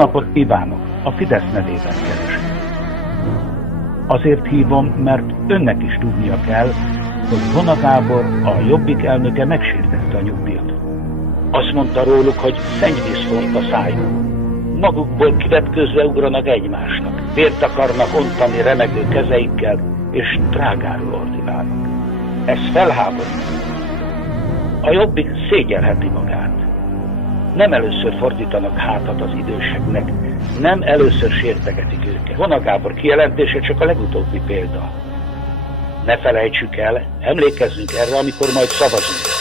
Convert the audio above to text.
napot kívánok! A Fidesz nevében keresek. Azért hívom, mert önnek is tudnia kell, hogy Vona Gábor, a Jobbik elnöke megsértette a nyugdíjat. Azt mondta róluk, hogy szennyvíz folyik a szájuk. Magukból kivetközve ugranak egymásnak, vért akarnak ontani remegő kezeikkel, és drágáról ordibálnak. Ez felháborít. A Jobbik szégyelheti magát. Nem először fordítanak hátat az időseknek, nem először sértegetik őket. Vona Gábor kijelentése csak a legutóbbi példa. Ne felejtsük el, emlékezzünk erre, amikor majd szavazunk.